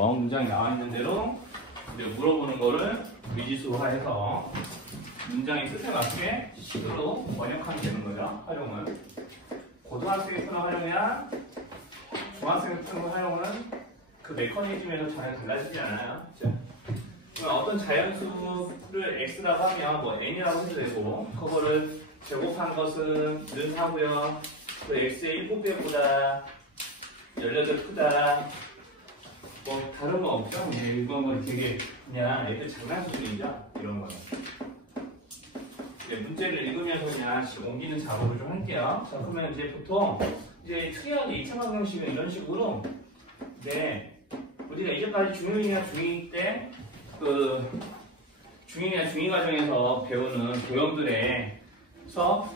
거 문장이 나와 있는 대로 이제 물어보는 거를 미지수화해서 문장의 뜻에 맞게 식으로 번역하면 되는 거죠. 활용은 고등학생이 푸는 활용이랑 중학생이 푸는 활용은 그 메커니즘에서 전혀 달라지지 않아요. 자, 어떤 자연수를 x라고 하면 뭐 n이라고 해도 되고 그거를 제곱한 것은 는 하고요. 그 x의 7배보다 18배 크다. 뭐 다른 거 없죠? 이런 건 되게 그냥 애들 장난 수준이죠. 이런 거는. 네, 문제를 읽으면서 그냥 옮기는 작업을 좀 할게요. 자, 그러면 이제 보통 이제 특이하게 2차 방정식은 이런 식으로 네, 우리가 이제까지 중1이나 중2 때 그 중1이나 중2 과정에서 배우는 도형들에서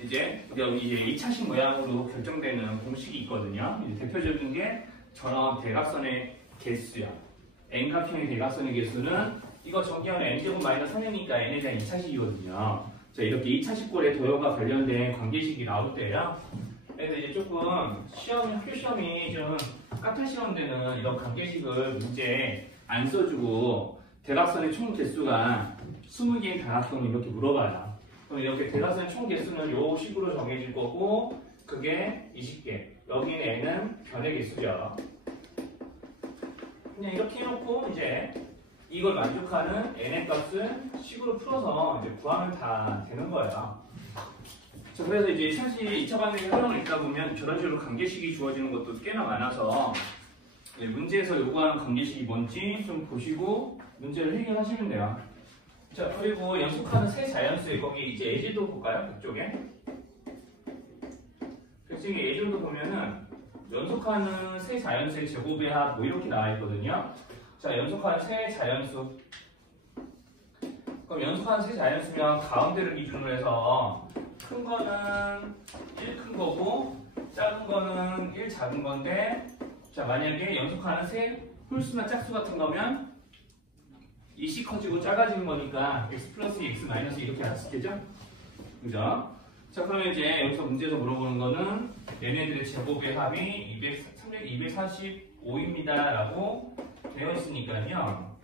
이제 여기 이제 2차식 모양으로 결정되는 공식이 있거든요. 이제 대표적인 게 전원 대각선의 개수야. n값형의 대각선의 개수는 이거 정기하면 n제곱 마이너스 3이니까 n에 대한 2차식이거든요. 자, 이렇게 2차식꼴의 도형과 관련된 관계식이 나올 때요. 그래서 이제 조금 학교 시험이 좀 까탈시험되는 이런 관계식을 문제에 안 써주고 대각선의 총 개수가 20개인 다각형을 이렇게 물어봐요. 그럼 이렇게 대각선의 총 개수는 요 식으로 정해질 거고 그게 20개. 여기는 n은 변의 개수죠. 그냥 이렇게 해놓고 이제 이걸 만족하는 n의 값은 식으로 풀어서 이제 구하면 다 되는 거예요. 자, 그래서 이제 사실 2차 방정식 활용을 읽다 보면 저런 식으로 관계식이 주어지는 것도 꽤나 많아서 문제에서 요구하는 관계식이 뭔지 좀 보시고 문제를 해결하시면 돼요. 자, 그리고 연속하는 세 자연수의 거기 이제 예제도 볼까요? 그쪽에. 그쪽에 예제도 보면은 연속하는 세 자연수의 제곱의 합 뭐 이렇게 나와 있거든요. 자, 연속하는 세 자연수. 그럼 연속하는 세 자연수면 가운데를 기준으로 해서 큰 거는 1 큰 거고 작은 거는 1 작은 건데 자, 만약에 연속하는 세 홀수나 짝수 같은 거면 이 씩 커지고 작아지는 거니까 x 플러스 x 마이너스 이렇게 나왔겠죠? 그죠? 자, 그러면 이제 여기서 문제에서 물어보는 거는 얘네들의 제곱의 합이 245입니다 라고 되어 있으니까요.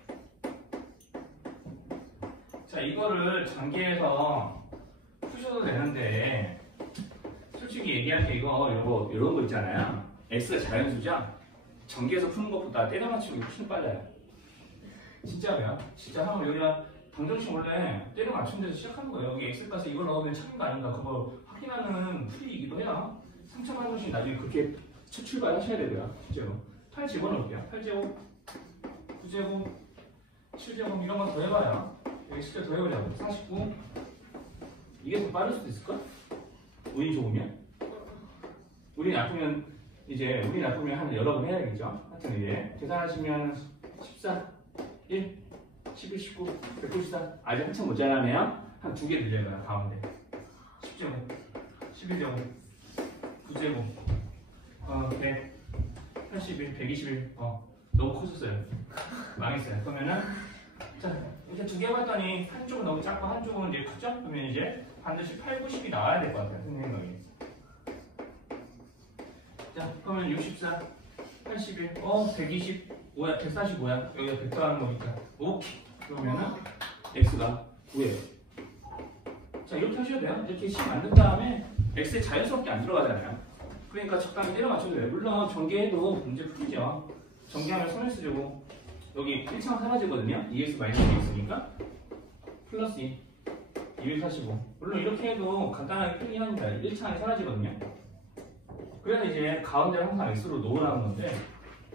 자, 이거를 전개해서 푸셔도 되는데 솔직히 얘기할 때 이런 거 있잖아요. x가 자연수죠? 전개해서 푸는 것보다 때려 맞추는 게 훨씬 빨라요. 진짜로요. 진짜 하면 여기가 방정식 원래 때려 맞추는 데서 시작하는 거예요. 여기 x 값에 이걸 넣으면 참인 거 아닌가 그거 확인하는 풀이이기도 해요. 3차 방정식 나중에 그렇게 첫 출발하셔야 되고요. 실제로 8 집어넣을게요. 8제곱, 9제곱, 7제곱 이런 거 더 해봐요. 여기 숫자 더 해보자고. 49 이게 더 빠를 수도 있을까? 운이 좋으면? 운이 나쁘면 한 여러 번 해야겠죠? 하여튼 이제 계산하시면 14 1, 11, 19, 194 아직 한참 모자라네요. 한 2개 늘려요. 가운데 10제곱, 11제곱, 9제곱 100, 81, 121 너무 커졌어요. 망했어요. 그러면은 자, 이제 2개 해봤더니 한쪽은 너무 작고 한쪽은 이제 크죠? 그러면 이제 반드시 8, 90이 나와야 될 것 같아요. 선생님이. 자, 그러면 64, 81, 120 뭐야? 145야. 여기가 100 더하는 거니까. 오케이. 그러면은 x가 9예요. 자, 이렇게 하셔도 돼요. 이렇게 식 만든 다음에 x에 자연스럽게 안 들어가잖아요. 그러니까 적당히 때려 맞춰도 돼요. 물론 전개해도 문제 풀리죠. 전개하면 선을 제곱 여기 1차가 사라지거든요. 2x 마이너스 x니까 플러스 2, 245. 물론 이렇게 해도 간단하게 풀리긴 합니다. 1차가 사라지거든요. 그래서 이제 가운데를 항상 x로 놓으라는 건데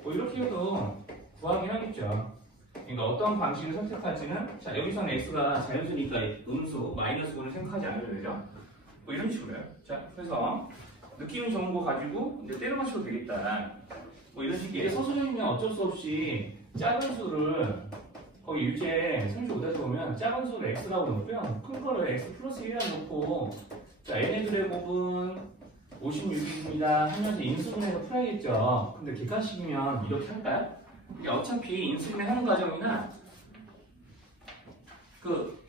뭐 이렇게 해도 구하긴 하겠죠. 그러니까 어떤 방식을 선택할지는 자, 여기서는 x가 자연수니까 음수, 마이너스를 생각하지 않아도 되죠. 뭐 이런 식으로요. 자, 그래서 느낌이 좋은 거 가지고 이제 때려 맞춰도 되겠다. 뭐 이런 식의 서술형이면 어쩔 수 없이 작은 수를 거기 유제 35에서 보면 작은 수를 x라고 놓고요. 큰 거를 x 플러스 1이라고 놓고 자, 얘네들의 곱은 56입니다 하면서 인수분해해서 풀어야겠죠. 근데 객관식이면 이렇게 할까요? 이게 어차피 인수분해 하는 과정이나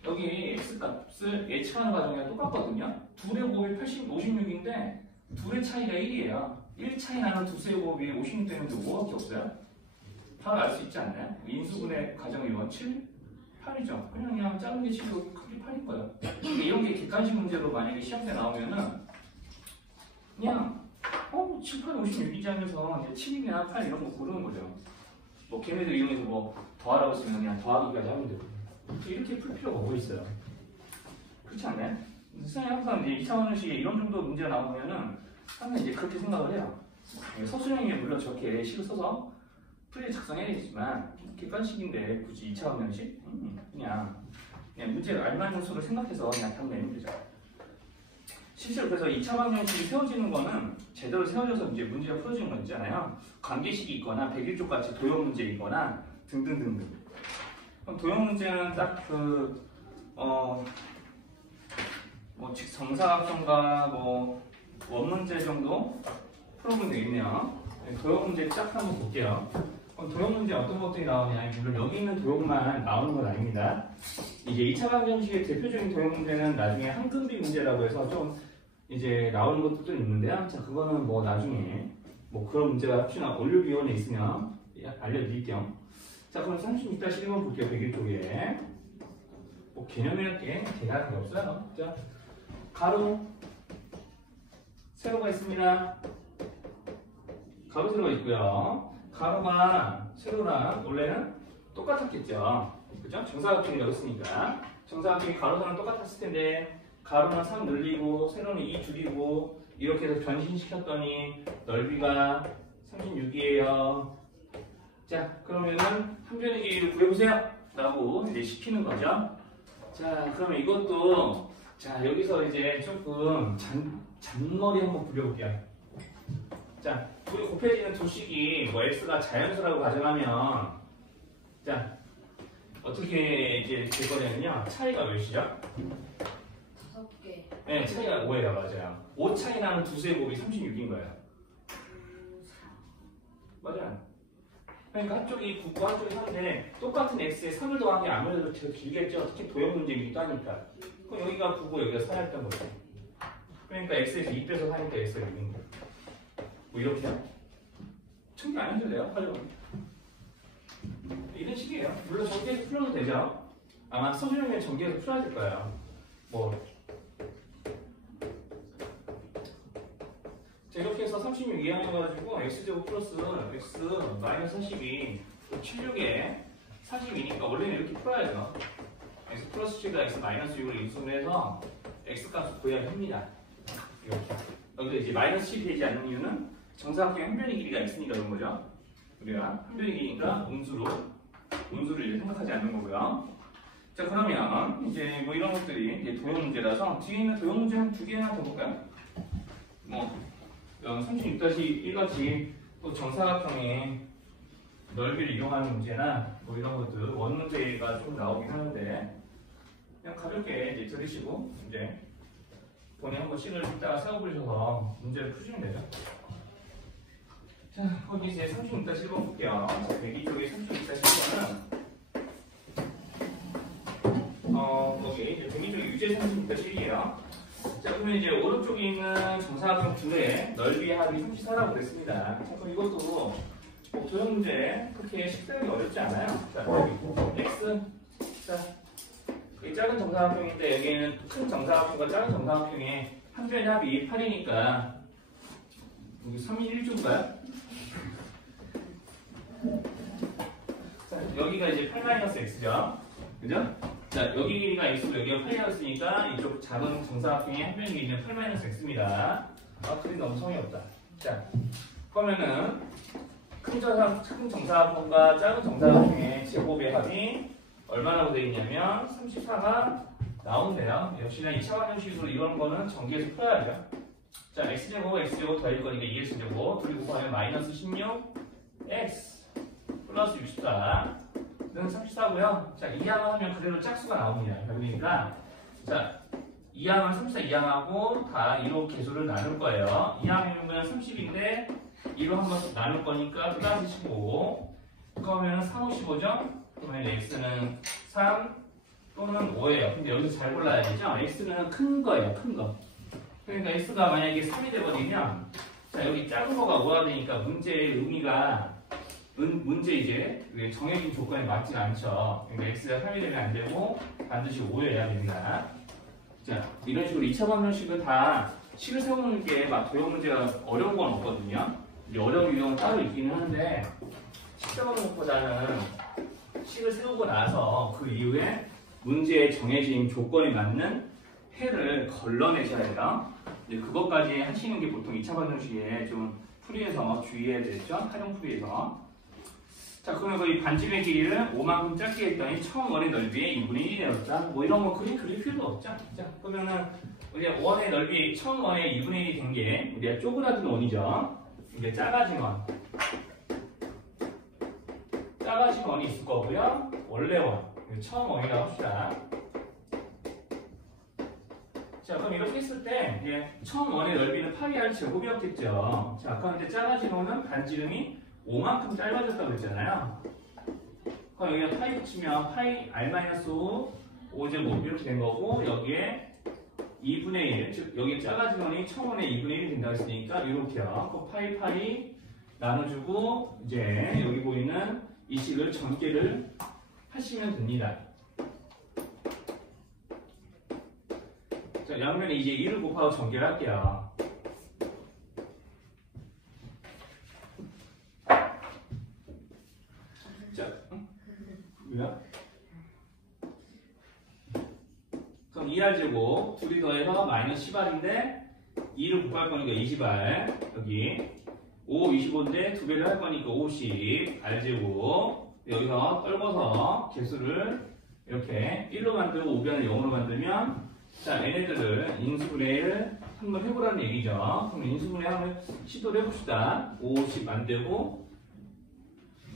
여기 x값을 예측하는 과정이랑 똑같거든요. 둘의 곱이 56인데 둘의 차이가 1이에요. 1 차이 나는 두 수의 곱이 56 되는데 5밖에 없어요. 바로 알 수 있지 않나요? 인수분해 가정의 이원 7, 8이죠. 그냥 작은 게 7이고 크게 8인 거예요. 이런 게 객관식 문제로 만약에 시험 때 나오면은 그냥 7, 8, 56이지 하면서 7이나 8 이런 거 고르는 거죠. 뭐 걔네들 이용해서 뭐 더하라고 쓰면 그냥 더하기까지 하면 되고 이렇게 풀 필요가 뭐 있어요. 그렇지 않나요? 선생님 항상 이제 2차 원칙에 이런 정도 문제가 나오면은 항상 이제 그렇게 생각을 해요. 서술형이 물론 저렇게 식을 써서 풀이 작성해야겠지만 객관식인데 굳이 2차 원칙? 그냥 문제를 알만한 수를 생각해서 그냥 답 내면 되죠. 실제로 그래서 2차 방정식이 세워지는 거는 제대로 세워져서 이제 문제가 풀어지는 거 있잖아요. 관계식이 있거나 101쪽 같이 도형 문제이거나 등등등등. 그럼 도형 문제는 딱 즉 정사각형과 뭐 원문제 정도 풀어보면 되겠네요. 도형 문제 쫙 한번 볼게요. 그럼 도형 문제 어떤 것들이 나오냐? 물론 여기 있는 도형만 나오는 건 아닙니다. 이제 2차 방정식의 대표적인 도형 문제는 나중에 한근비 문제라고 해서 좀 이제 나오는 것도 있는데요. 자, 그거는 뭐 나중에 뭐 그런 문제가 혹시나 올류비원에 있으면 알려드릴게요. 자, 그럼 36-1번 볼게요. 101쪽에. 뭐 개념이랄 게 대단한 게 없어요. 자, 가로, 세로가 있습니다. 가로, 세로가 있고요. 가로가 세로랑 원래는 똑같았겠죠. 그죠? 정사각형이 여기 있으니까. 정사각형이 가로, 세로랑 똑같았을 텐데 가로는 3 늘리고 세로는 2 줄이고 이렇게 해서 변신시켰더니 넓이가 36이에요. 자, 그러면은 한 변의 길이를 구해보세요 라고 이제 시키는 거죠. 자, 그러면 이것도 자, 여기서 이제 조금 잔머리 한번 부려볼게요. 자, 우리 곱해지는 두 식이 뭐 x가 자연수라고 가정하면 자, 어떻게 이제 될 거냐면요. 차이가 몇이죠? 5개. 네, 차이가 5예요. 맞아요. 5 차이 나는 두 수의 곱이 36인 거예요. 4. 맞아요. 그러니까 한쪽이 9고 한쪽이 3인데 똑같은 x에 3을 더한 게 아무래도 더 길겠죠. 특히 도형 문제이기도 하니까. 그럼 여기가 9고 여기가 4였던 거죠. 그러니까 x에서 2 빼서 4니까 x가 6인 거예요. 뭐 이렇게요? 청기 안 해도 돼요. 활용은. 이런 식이에요. 물론 전개해서 풀어도 되죠. 아마 서술형에 전개해서 풀어야 될 거예요. 뭐 자, 이렇게 해서 36 이항해가지고 x제곱 플러스 x 마이너스 42 76에 42니까 원래는 이렇게 풀어야죠. x 플러스 7과 x 마이너스 6을 인수를 해서 x 값을 구해야 합니다. 이렇게. 여기서 이제 마이너스 7이 되지 않는 이유는 정사각형의 한 변의 길이가 있으니까 그런 거죠. 우리가 한 변의 길이니까 음수를 이제 생각하지 않는 거고요. 자, 그러면 이제 뭐 이런 것들이 이제 도형 문제라서 뒤에 있는 도형 문제 한 2개나 더 볼까요? 뭐 36-1같이 또 정사각형의 넓이를 이용하는 문제나 뭐 이런 것들 원 문제가 좀 나오긴 하는데 그냥 가볍게 이제 들으시고 이제 본인 한번 식을 이따가 세워보셔서 문제를 푸시면 되죠. 자, 거기 이제 36-1번 볼게요. 102쪽에 36-1번은 거기 이제 102쪽에 유제 36-1이에요. 자, 그러면 이제 오른쪽에 있는 정사각형 둘의 넓이의 합이 34라고 그랬습니다. 자, 그럼 이것도 뭐 도형 문제 그렇게 식별하기 어렵지 않아요. 자, 여기 x 자, 이 작은 정사각형인데 여기에는 큰 정사각형과 작은 정사각형의 한 변의 합이 8이니까 여기 3인 1조인가요? 자, 여기가 이제 8-x죠. 그죠? 자, 여기 길이가 x고 여기가 8이었으니까 이쪽 작은 정사각형의 한 변의 길이는 8-x입니다. 아, 그림 너무 성의 없다. 자, 그러면은 큰 정사각형과 작은 정사각형의 제곱의 합이 얼마라고 되어 있냐면 34가 나온대요. 역시나 2차 방정식으로 이런 거는 전개해서 풀어야죠. 자, x제곱 더할 거니까 2x제곱 그리고 곱하면 마이너스 16x 플러스 64는 34고요. 자, 이항을 하면 그대로 짝수가 나옵니다. 그러니까 자, 이항은 34 이항하고 다 2로 개수를 나눌 거예요. 이항이면 30인데 2로 한번 나눌 거니까 그 다음에 15 그러면 3, 5, 15죠? 그러면 x는 3 또는 5예요. 근데 여기서 잘 골라야 되죠? x는 큰 거예요. 큰 거. 그러니까 x가 만약에 3이 되버리면 자, 여기 작은 거가 5가 되니까 문제의 의미가 문제 이제 정해진 조건에 맞지 않죠. 그러니까 x가 3이 되면 안 되고 반드시 5여야 됩니다. 자, 이런 식으로 2차 방정식은 다 식을 세우는 게 막 도형 문제가 어려운 건 없거든요. 어려운 유형은 따로 있기는 한데 식 세우는 것보다는 식을 세우고 나서 그 이후에 문제에 정해진 조건에 맞는 해를 걸러내셔야 해요. 이제 그것까지 하시는 게 보통 2차 방정식에 좀 풀이해서 주의해야 되겠죠? 활용 풀이해서. 자, 그러면 이 반지름의 길이를 5만큼 짧게 했더니 처음 원의 너비의 2분의 1이 되었다. 뭐 이런 거 그릴 필요도 없죠? 자, 그러면은 우리가 원의 넓이 처음 원의 2분의 1이 된 게 우리가 쪼그라든 원이죠. 이제 작아진 원. 작아진 원이 있을 거고요. 원래 원. 처음 원이라고 합시다. 자, 그럼 이렇게 했을 때 이제 처음 원의 넓이는 파이 r 제곱이었겠죠. 자, 아까 이제 작아진 원은 반지름이 5만큼 짧아졌다고 했잖아요. 그럼 여기가 파이 붙이면 파이 r-5 5제곱 이렇게 된 거고 여기에 2분의 1, 즉 여기 작아진 원이 처음 원의 2분의 1이 된다고 했으니까 이렇게요. 그 파이 나눠주고 이제 여기 보이는 이 식을 전개를 하시면 됩니다. 자, 양면에 이제 2를 곱하고 전개를 할게요. 자, 뭐야? 그럼 2r제곱 둘이 더해서 마이너스 10r인데 2를 곱할 거니까 20r 여기 5, 25인데 2배를 할 거니까 50 r제곱 여기서 떨궈서 개수를 이렇게 1로 만들고 5변을 0으로 만들면 자, 얘네들을 인수분해 1 한번 해보라는 얘기죠. 그럼 인수분해 한번 시도를 해봅시다. 50 만들고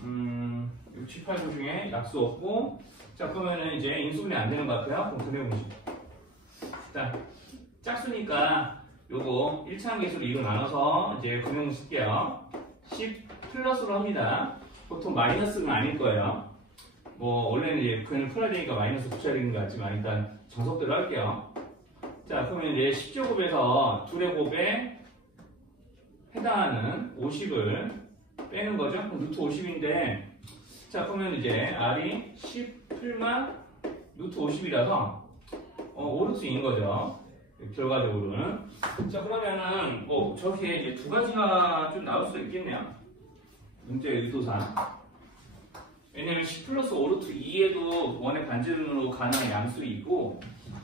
68조 중에 약수 없고 자, 그러면은 이제 인수분해 안 되는 것 같아요. 그럼 그래보시죠. 자, 짝수니까 요거 1차항 개수로 2로 나눠서 이제 금형 쓸게요. 10 플러스로 합니다. 보통 마이너스는 아닐 거예요. 뭐 원래는 이제 그냥 풀어야 되니까 마이너스 붙여야 되는 것 같지만 일단 정석대로 할게요. 자, 그러면 이제 10제곱에서 2의 곱에 해당하는 50을 빼는 거죠. 그럼 루트 50인데 자, 그러면 이제 r이 10 풀만 루트 50이라서 5루트인 거죠. 결과적으로는. 자, 그러면은 뭐 저렇게 이제 두 가지가 좀 나올 수 있겠네요. 문제 의도상. 왜냐면 10 플러스 5루트 2에도 원의 반지름으로 가능한 양수이고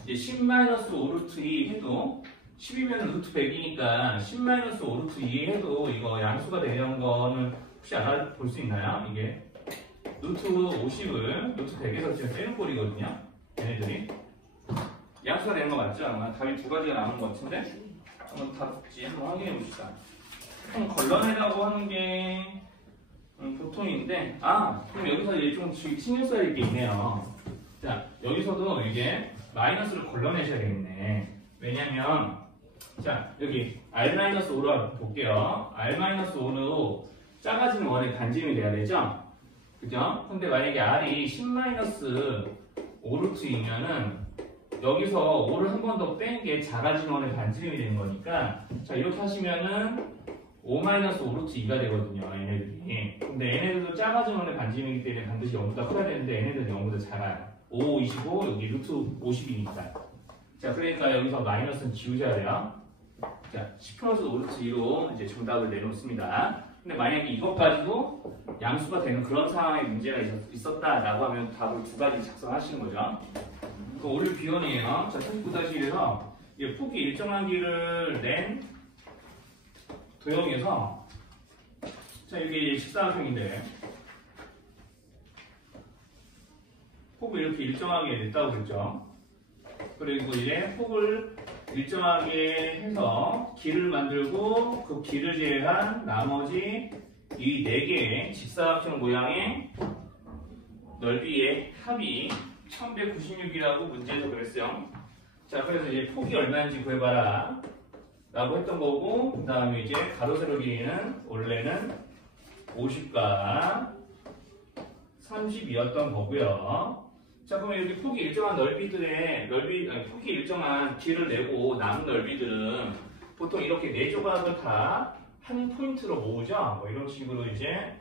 이제 10 마이너스 5루트 2 해도 10이면 루트 100이니까 10 마이너스 5루트 2 해도 이거 양수가 되는 거는 혹시 알아볼 수 있나요? 이게 루트 50을 루트 100에서 지금 빼는 꼴이거든요. 얘네들이. 양수가 되는 거 맞죠? 아마 답이 두 가지가 나오는 것 같은데 한번 답지 한번 확인해 봅시다. 그럼 걸러내라고 하는 게 보통인데 그럼 여기서 이제 좀 신경 써야 될 게 있네요. 자, 여기서도 이게 마이너스를 걸러내셔야 되겠네. 왜냐면 자, 여기 r-5로 볼게요. r-5로 작아지는 원의 반지름이 돼야 되죠? 그죠? 근데 만약에 r이 10-5루트이면은 여기서 5를 한 번 더 뺀 게 작아진 원의 반지름이 되는 거니까 자, 이렇게 하시면은 5-5루트 2가 되거든요. 얘네들이. 근데 얘네들도 작아진 원의 반지름이기 때문에 반드시 0보다 커야 되는데 얘네들은 0보다 작아요. 5, 25, 여기 루트 50이니까. 자, 그러니까 여기서 마이너스는 지우셔야 돼요. 자, 10 플러스 5루트 2로 이제 정답을 내놓습니다. 근데 만약에 이것까지도 양수가 되는 그런 상황에 문제가 있었다라고 하면 답을 두 가지 작성하시는 거죠. 그 오류 비원이에요. 자, 39-1에서 폭이 일정한 길을 낸 도형에서 자, 이게 식사각형인데 폭을 이렇게 일정하게 냈다고 그랬죠. 그리고 이제 폭을 일정하게 해서 길을 만들고 그 길을 제외한 나머지 이 4개의 직사각형 모양의 넓이의 합이 1196이라고 문제에서 그랬어요. 자, 그래서 이제 폭이 얼마인지 구해봐라 라고 했던 거고 그 다음에 이제 가로 세로 길이는 원래는 50과 30이었던 거고요. 자, 그러면 이렇게 폭이 일정한 폭이 일정한 길을 내고 남은 넓이들은 보통 이렇게 4조각을 다 한 포인트로 모으죠. 뭐 이런 식으로 이제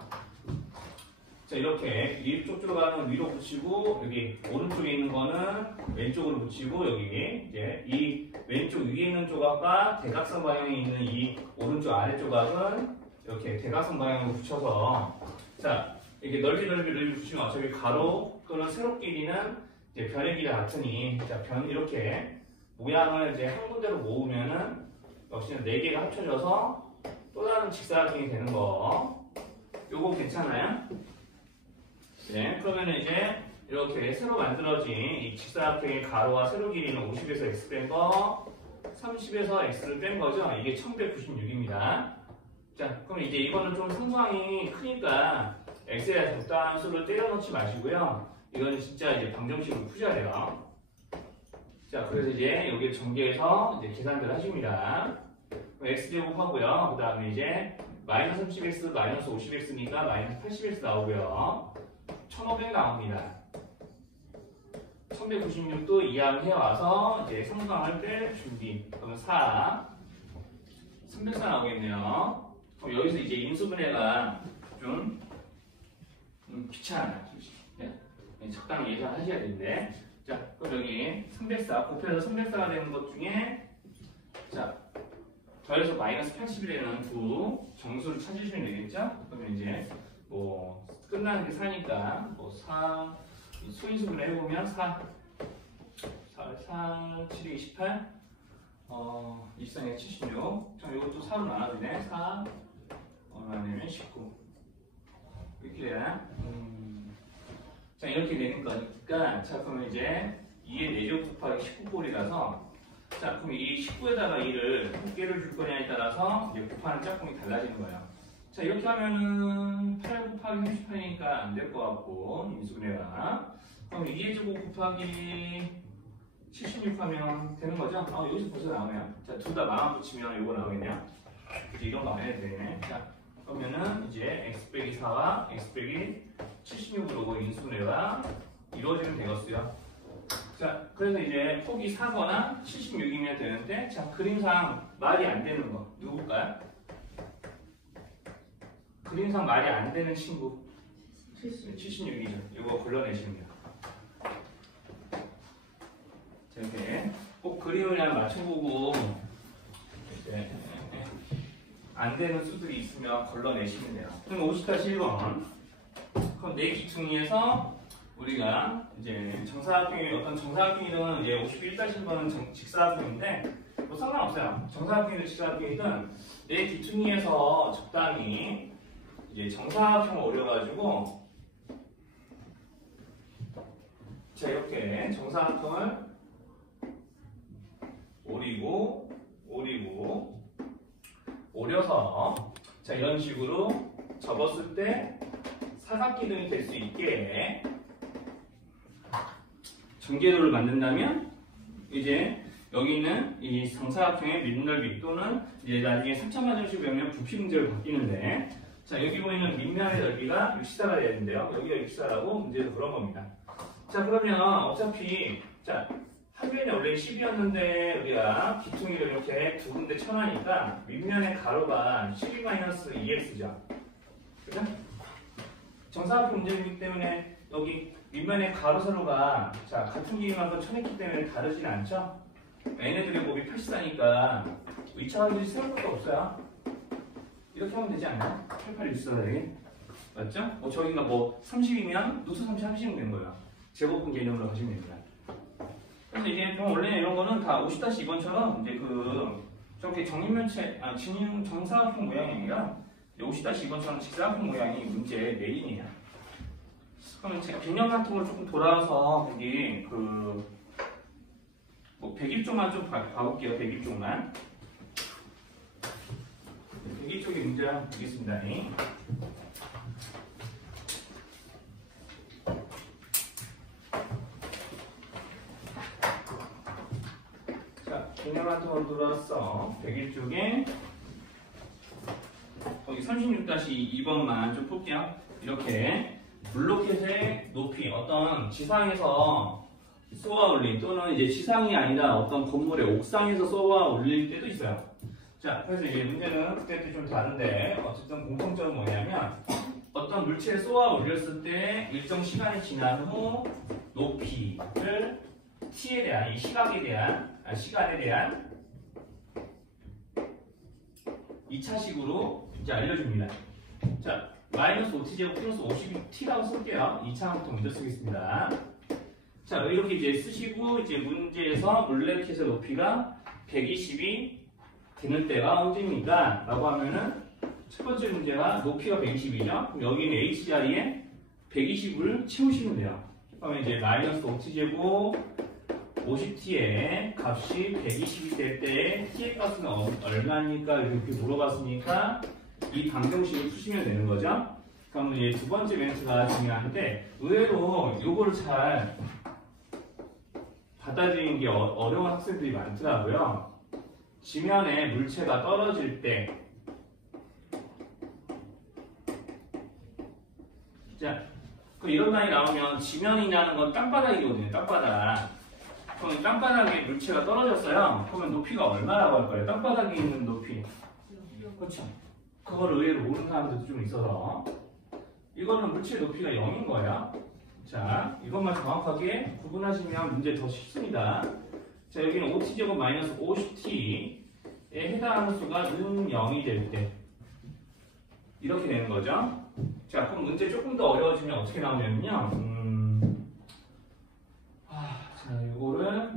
자, 이렇게 이쪽 조각은 위로 붙이고 여기 오른쪽에 있는 거는 왼쪽으로 붙이고 여기 이제 이 왼쪽 위에 있는 조각과 대각선 방향에 있는 이 오른쪽 아래 조각은 이렇게 대각선 방향으로 붙여서 자, 이렇게 넓이 붙이면 어차피 가로 또는 세로 길이는 이제 변의 길이가 같으니 자, 변 이렇게 모양을 이제 한 군데로 모으면은 역시나 4개가 합쳐져서 또 다른 직사각형이 되는 거. 요거 괜찮아요? 네, 그러면 이제 이렇게 새로 만들어진 이 직사각형의 가로와 세로 길이는 50에서 x 뺀 거, 30에서 x를 뺀 거죠. 이게 1196입니다. 자, 그럼 이제 이거는 좀 상수항이 크니까 x에 적당한 수를 때려 넣지 마시고요. 이거는 진짜 이제 방정식으로 푸셔야 돼요. 자, 그래서 이제 여기 전개해서 이제 계산들 하십니다. x제곱 하고요. 그 다음에 이제 마이너스 30x 마이너스 50x니까 마이너스 80x 나오고요. 1500 나옵니다. 1196도 이항 해와서 이제 상수항을 뺄 준비. 그러면 304 나오겠네요. 그럼 여기서 이제 인수분해가 좀 귀찮아요. 네? 적당히 예상하셔야 되는데. 자, 그럼 여기 304 곱해서 304가 되는 것 중에 자, 더해서 마이너스 80이라는 두 정수를 찾으시면 되겠죠? 그러면 이제 뭐 끝나는 게 4니까 뭐 4 소인수분해 해보면 4 7에 28 23에 76 자, 이것도 4로 나눠지네. 4 얼마 되면 19 이렇게 되나? 자, 이렇게 되는 거니까 자, 그러면 이제 2의 4제곱 곱하기 19꼴이라서 자, 그럼 이 19에다가 2를 몇 개를 줄 거냐에 따라서 이제 곱하는 짝꿍이 달라지는 거예요. 자, 이렇게 하면은 8 곱하기 38이니까 안 될 것 같고 인수분해가 그럼 2의 제곱 곱하기 76 하면 되는 거죠? 여기서 벌써 나오네요. 자, 둘 다 마음 붙이면 이거 나오겠네요. 이제 이런 거 안 해도 되네. 자, 그러면은 이제 x 빼기 4와 x 빼기 76으로 인수분해가 이루어지면 되겠어요. 자, 그래서 이제 폭이 4거나 76이면 되는데, 자, 그림상 말이 안 되는 거 누굴까요? 그림상 말이 안 되는 친구 76이죠. 이거 걸러내시면 돼요. 자, 이렇게 꼭 그림을 그냥 맞춰보고 이제 안 되는 수들이 있으면 걸러내시면 돼요. 그럼 50-1번. 그럼 네 기퉁이에서 우리가 이제 정사각형이 어떤 정사각형이든 이제 51-1번은 직사각형인데 뭐 상관없어요. 정사각형이든 직사각형이든 내 기퉁이에서 적당히 이제 정사각형을 오려가지고 자, 이렇게 정사각형을 오려서 자, 이런 식으로 접었을 때 사각기둥이 될 수 있게 전개도를 만든다면 이제 여기 있는 이 정사각형의 밑넓이 또는 이제 나중에 3차원 방정식 배우면 부피 문제로 바뀌는데 자, 여기 보이는 밑면의 넓이가 64가 돼야 되는데요. 여기가 64라고 문제에서 그런 겁니다. 자, 그러면 어차피 자, 하변이 원래 10이었는데 우리가 기퉁이를 이렇게 두 군데 쳐놔니까 밑면의 가로가 12-2x죠. 그죠? 정사각형 문제이기 때문에 여기 밑면의 가로 세로가 자, 같은 길이만큼 쳐냈기 때문에 다르진 않죠? 얘네들의 곱이 84니까 2차 방정식 세울 것도 없어요. 이렇게 하면 되지 않나요? 88 있어야 되게 맞죠? 저기가 뭐 30이면 루트 30 하시면 되는 거예요. 제곱분 개념으로 하시면 됩니다. 그래서 이제 원래 이런 거는 다 50-2번처럼 이제 저렇게 정립면체 진영 정사각형 모양이 아니라 50-2번처럼 직사각형 모양이 문제 메인이에요. 그럼 제가 개념 같은 걸 조금 돌아와서 거기 뭐 101쪽만 좀 봐볼게요. 101쪽만. 101쪽의 문제를 한번 보겠습니다. 자, 개념 같은 걸 돌아왔어. 101쪽에 거기 36-2번만 좀 볼게요. 이렇게 블로켓의 높이, 어떤 지상에서 쏘아 올린 또는 이제 지상이 아니라 어떤 건물의 옥상에서 쏘아 올릴 때도 있어요. 자, 그래서 이제 문제는 그때도 좀 다른데 어쨌든 공통점은 뭐냐면 어떤 물체를 쏘아 올렸을 때 일정 시간이 지난 후 높이를 t에 대한 이 시간에 대한 2차식으로 이제 알려줍니다. 자, 마이너스 5t제곱 플러스 50t라고 쓸게요. 2차부터 먼저 쓰겠습니다. 자, 이렇게 이제 쓰시고 이제 문제에서 물레킷의 높이가 120이 되는 때가 언제입니까? 라고 하면은 첫 번째 문제가 높이가 120이죠. 그럼 여기는 h 자리에 120을 채우시면 돼요. 그러면 이제 마이너스 5t제곱 50t의 값이 120이 될 때 t의 값은 얼마니까 이렇게 물어봤으니까 이 방정식을 푸시면 되는 거죠. 그럼 이제 두 번째 멘트가 중요한데 의외로 이거를 잘 받아들이는 게 어려운 학생들이 많더라고요. 지면에 물체가 떨어질 때 자, 이런 단위 나오면 지면이라는 건 땅바닥이거든요. 땅바닥. 그럼 땅바닥에 물체가 떨어졌어요. 그러면 높이가 얼마라고 할 거예요? 땅바닥에 있는 높이. 그렇죠. 그걸 의외로 모르는 사람들도 좀 있어서 이거는 물체의 높이가 0인 거예요. 자, 이것만 정확하게 구분하시면 문제 더 쉽습니다. 자, 여기는 5t제곱 마이너스 50t에 해당하는 수가 는 0이 될 때 이렇게 되는 거죠. 자, 그럼 문제 조금 더 어려워지면 어떻게 나오냐면요. 자, 이거를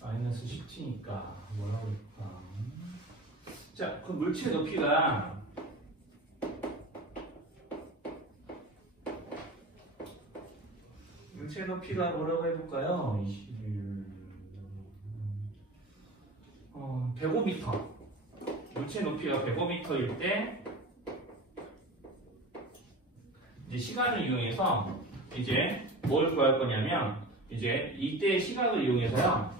마이너스 10t니까 뭐라고 할까? 자, 그 물체 높이가 뭐라고 해볼까요? 21 105m. 물체 높이가 105m일 때 이제 시간을 이용해서 이제 뭘 구할 거냐면 이제 이때의 시각을 이용해서요.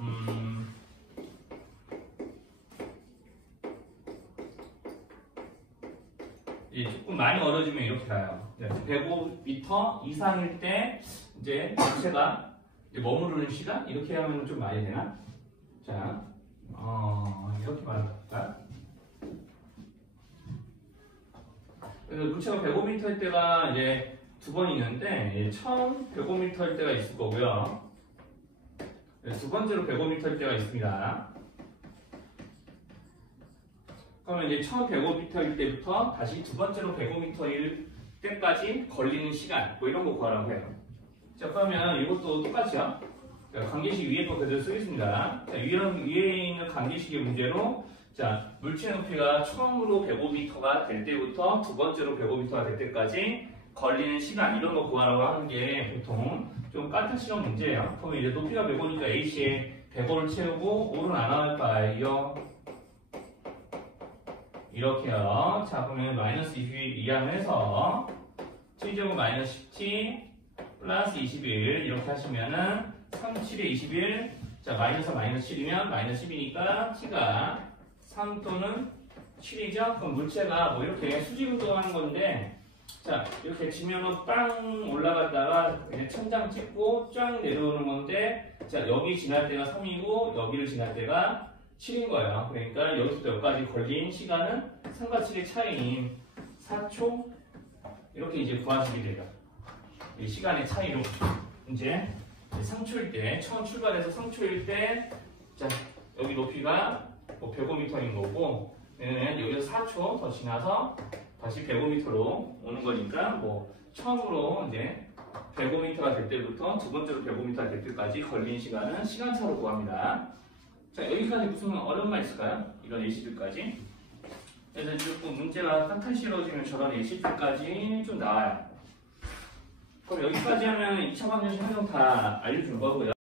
이제 조금 많이 어려지면 이렇게 가요. 105m 이상일 때 이제 물체가 이제 머무르는 시간 이렇게 하면 좀 많이 되나? 자, 이렇게 말해볼까? 그래서 물체가 105m일 때가 이제 두 번 있는데 처음 105m일 때가 있을 거고요. 두 번째로 105m일 때가 있습니다. 그러면 이제 처음 105m일 때부터 다시 두 번째로 105m일 때까지 걸리는 시간 뭐 이런 거 구하라고 해요. 자, 그러면 이것도 똑같이요. 관계식 위에 거 그대로 쓰겠습니다. 자, 위에 있는 관계식의 문제로 자, 물체 높이가 처음으로 105m가 될 때부터 두 번째로 105m가 될 때까지 걸리는 시간 이런 거 구하라고 하는 게 보통 좀 까탈 시험 문제예요. 그러면 이제 높이가 105니까 h에 105를 채우고 5는 안 나올까요? 이렇게요. 자, 그러면 마이너스 20 이항해서 t제곱 마이너스 10t 플러스 21 이렇게 하시면은 3, 7에 21 자, 마이너스 7이면 마이너스 10이니까 t가 3 또는 7이죠? 그럼 물체가 뭐 이렇게 수직 운동하는 건데 자, 이렇게 지면으로 빵 올라갔다가 그냥 천장 찍고 쫙 내려오는 건데 자, 여기 지날 때가 3이고 여기를 지날 때가 7인 거예요. 그러니까 여기서부터 여기까지 걸린 시간은 3과 7의 차이인 4초 이렇게 이제 구하시게 돼요. 이 시간의 차이로 이제 3초일 때 처음 출발해서 3초일 때 자, 여기 높이가 뭐 105m인 거고 여기서 4초 더 지나서 다시 105m로 오는 거니까 뭐 처음으로 이제 105m가 될 때부터 두 번째로 105m가 될 때까지 걸린 시간은 시간차로 구합니다. 자, 여기까지 무슨 어려운 말 있을까요? 이런 예시들까지. 그래서 조금 문제가 까탈스러워지면 저런 예시들까지 좀 나와요. 그럼 여기까지 하면 2차 방정식 활용 다 알려준 거고요.